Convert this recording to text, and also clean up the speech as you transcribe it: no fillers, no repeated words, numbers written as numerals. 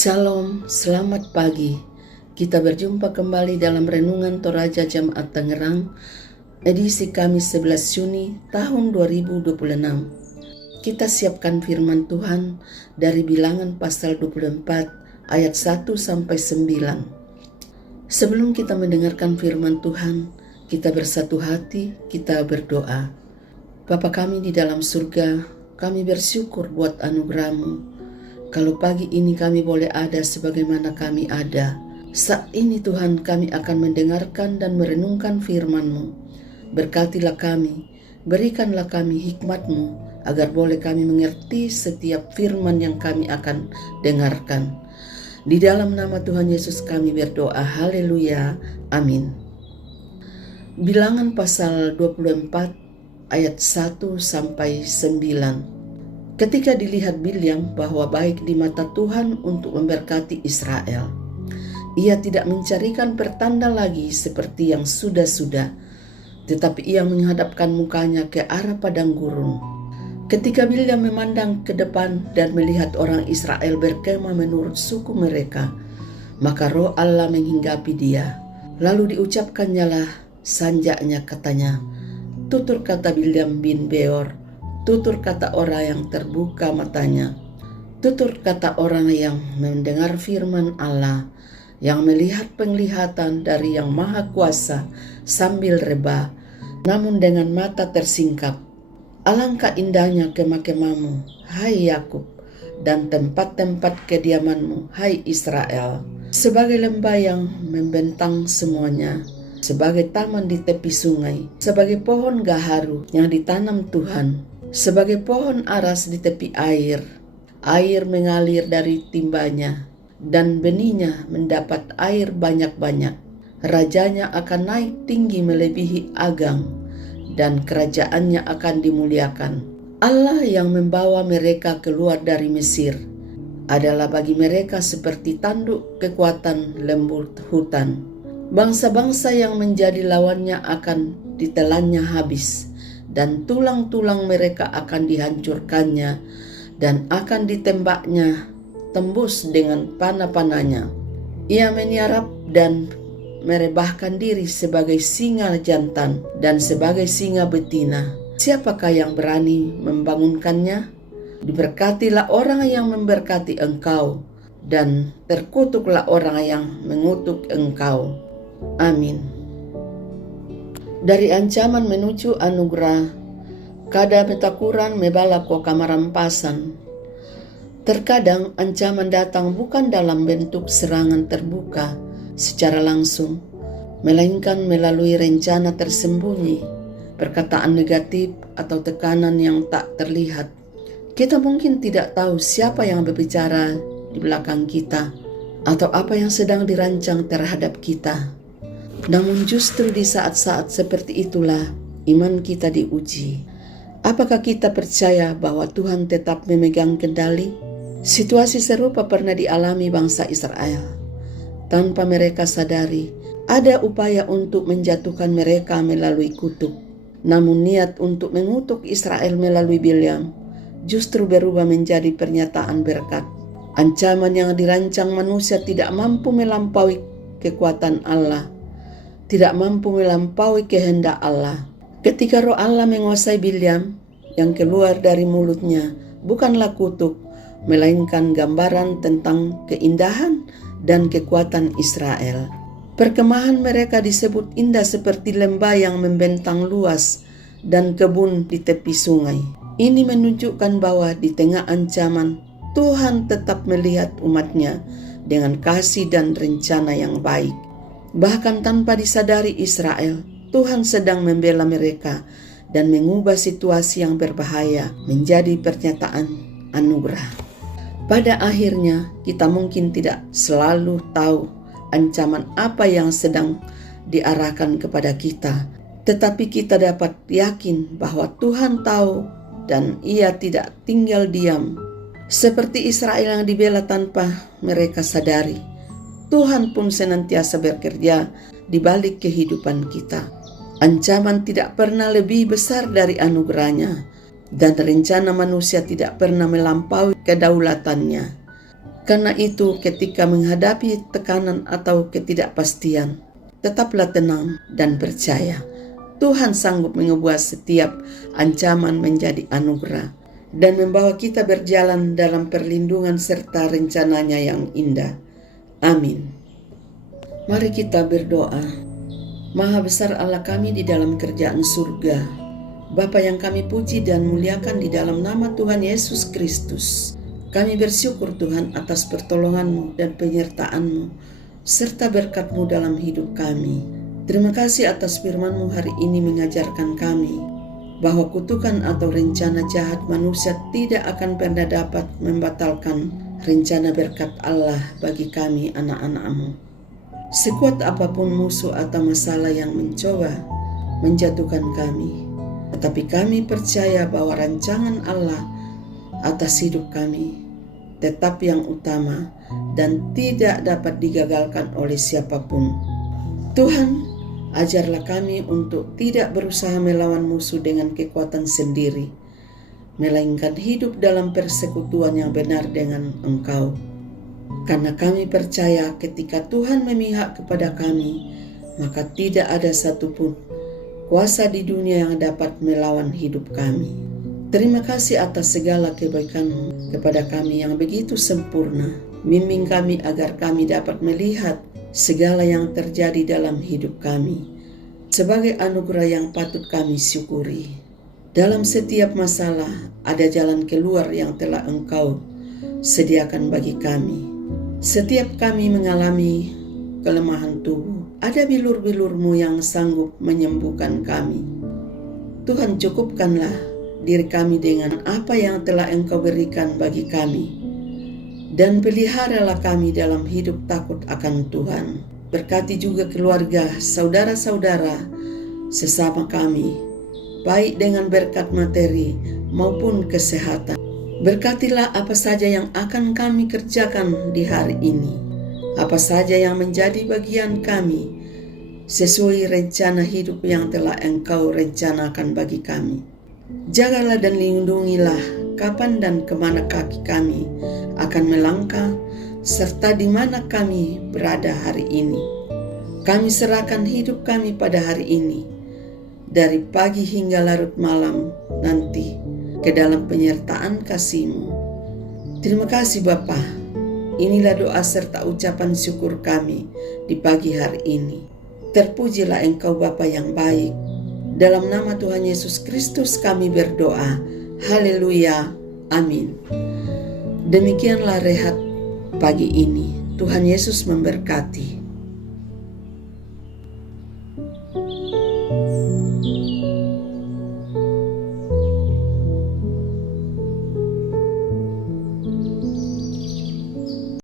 Shalom, selamat pagi. Kita berjumpa kembali dalam Renungan Toraja Jemaat Tangerang, edisi Kamis 11 Juni tahun 2026. Kita siapkan firman Tuhan dari Bilangan pasal 24 ayat 1-9. Sebelum kita mendengarkan firman Tuhan, kita bersatu hati, kita berdoa. Bapa kami di dalam surga, kami bersyukur buat anugerah-Mu. Kalau pagi ini kami boleh ada sebagaimana kami ada. Saat ini Tuhan, kami akan mendengarkan dan merenungkan firman-Mu. Berkatilah kami, berikanlah kami hikmat-Mu, agar boleh kami mengerti setiap firman yang kami akan dengarkan. Di dalam nama Tuhan Yesus kami berdoa, haleluya, amin. Bilangan pasal 24 ayat 1-9. Ketika dilihat Bilyam bahwa baik di mata Tuhan untuk memberkati Israel, ia tidak mencarikan pertanda lagi seperti yang sudah-sudah, tetapi ia menghadapkan mukanya ke arah padang gurun. Ketika Bilyam memandang ke depan dan melihat orang Israel berkemah menurut suku mereka, maka roh Allah menghinggapi dia. Lalu diucapkannyalah sanjaknya, katanya, "Tutur kata Bilyam bin Beor, tutur kata orang yang terbuka matanya, tutur kata orang yang mendengar firman Allah, yang melihat penglihatan dari Yang Maha Kuasa sambil rebah, namun dengan mata tersingkap. Alangkah indahnya kemah-kemahmu, hai Yakub, dan tempat-tempat kediamanmu, hai Israel, sebagai lembah yang membentang semuanya, sebagai taman di tepi sungai, sebagai pohon gaharu yang ditanam Tuhan, sebagai pohon aras di tepi air. Air mengalir dari timbanya, dan benihnya mendapat air banyak-banyak. Rajanya akan naik tinggi melebihi Agang, dan kerajaannya akan dimuliakan. Allah yang membawa mereka keluar dari Mesir adalah bagi mereka seperti tanduk kekuatan lembut hutan. Bangsa-bangsa yang menjadi lawannya akan ditelannya habis, dan tulang-tulang mereka akan dihancurkannya, dan akan ditembaknya tembus dengan panah-panahnya. Ia meniarap dan merebahkan diri sebagai singa jantan dan sebagai singa betina. Siapakah yang berani membangunkannya? Diberkatilah orang yang memberkati engkau, dan terkutuklah orang yang mengutuk engkau. Amin. Dari ancaman menuju anugerah, kada metakuran mebala ko kamarampasan. Terkadang ancaman datang bukan dalam bentuk serangan terbuka secara langsung, melainkan melalui rencana tersembunyi, perkataan negatif atau tekanan yang tak terlihat. Kita mungkin tidak tahu siapa yang berbicara di belakang kita, atau apa yang sedang dirancang terhadap kita. Namun justru di saat-saat seperti itulah iman kita diuji. Apakah kita percaya bahwa Tuhan tetap memegang kendali? Situasi serupa pernah dialami bangsa Israel. Tanpa mereka sadari, ada upaya untuk menjatuhkan mereka melalui kutuk. Namun niat untuk mengutuk Israel melalui Bilyam justru berubah menjadi pernyataan berkat. Ancaman yang dirancang manusia tidak mampu melampaui kekuatan Allah, tidak mampu melampaui kehendak Allah. Ketika roh Allah menguasai Bilyam, yang keluar dari mulutnya bukanlah kutuk, melainkan gambaran tentang keindahan dan kekuatan Israel. Perkemahan mereka disebut indah seperti lembah yang membentang luas dan kebun di tepi sungai. Ini menunjukkan bahwa di tengah ancaman, Tuhan tetap melihat umatnya dengan kasih dan rencana yang baik. Bahkan tanpa disadari Israel, Tuhan sedang membela mereka dan mengubah situasi yang berbahaya menjadi pernyataan anugerah. Pada akhirnya, kita mungkin tidak selalu tahu ancaman apa yang sedang diarahkan kepada kita, tetapi kita dapat yakin bahwa Tuhan tahu dan Ia tidak tinggal diam. Seperti Israel yang dibela tanpa mereka sadari, Tuhan pun senantiasa bekerja di balik kehidupan kita. Ancaman tidak pernah lebih besar dari anugerahnya, dan rencana manusia tidak pernah melampaui kedaulatannya. Karena itu, ketika menghadapi tekanan atau ketidakpastian, tetaplah tenang dan percaya. Tuhan sanggup mengubah setiap ancaman menjadi anugerah dan membawa kita berjalan dalam perlindungan serta rencananya yang indah. Amin. Mari kita berdoa. Maha besar Allah kami di dalam kerajaan surga, Bapa yang kami puji dan muliakan di dalam nama Tuhan Yesus Kristus. Kami bersyukur Tuhan atas pertolongan-Mu dan penyertaan-Mu serta berkat-Mu dalam hidup kami. Terima kasih atas firman-Mu hari ini mengajarkan kami bahwa kutukan atau rencana jahat manusia tidak akan pernah dapat membatalkan rencana berkat Allah bagi kami anak-anak-Mu. Sekuat apapun musuh atau masalah yang mencoba menjatuhkan kami, tetapi kami percaya bahwa rancangan Allah atas hidup kami tetap yang utama dan tidak dapat digagalkan oleh siapapun. Tuhan, ajarlah kami untuk tidak berusaha melawan musuh dengan kekuatan sendiri, melainkan hidup dalam persekutuan yang benar dengan Engkau. Karena kami percaya ketika Tuhan memihak kepada kami, maka tidak ada satupun kuasa di dunia yang dapat melawan hidup kami. Terima kasih atas segala kebaikan-Mu kepada kami yang begitu sempurna. Bimbing kami agar kami dapat melihat segala yang terjadi dalam hidup kami sebagai anugerah yang patut kami syukuri. Dalam setiap masalah ada jalan keluar yang telah Engkau sediakan bagi kami. Setiap kami mengalami kelemahan tubuh, ada bilur-bilur-Mu yang sanggup menyembuhkan kami. Tuhan, cukupkanlah diri kami dengan apa yang telah Engkau berikan bagi kami, dan peliharalah kami dalam hidup takut akan Tuhan. Berkati juga keluarga, saudara-saudara sesama kami, baik dengan berkat materi maupun kesehatan. Berkatilah apa saja yang akan kami kerjakan di hari ini, apa saja yang menjadi bagian kami sesuai rencana hidup yang telah Engkau rencanakan bagi kami. Jagalah dan lindungilah kapan dan kemana kaki kami akan melangkah, serta di mana kami berada hari ini. Kami serahkan hidup kami pada hari ini, dari pagi hingga larut malam nanti, ke dalam penyertaan kasih-Mu. Terima kasih Bapa. Inilah doa serta ucapan syukur kami di pagi hari ini. Terpujilah Engkau Bapa yang baik. Dalam nama Tuhan Yesus Kristus kami berdoa. Haleluya. Amin. Demikianlah rehat pagi ini. Tuhan Yesus memberkati.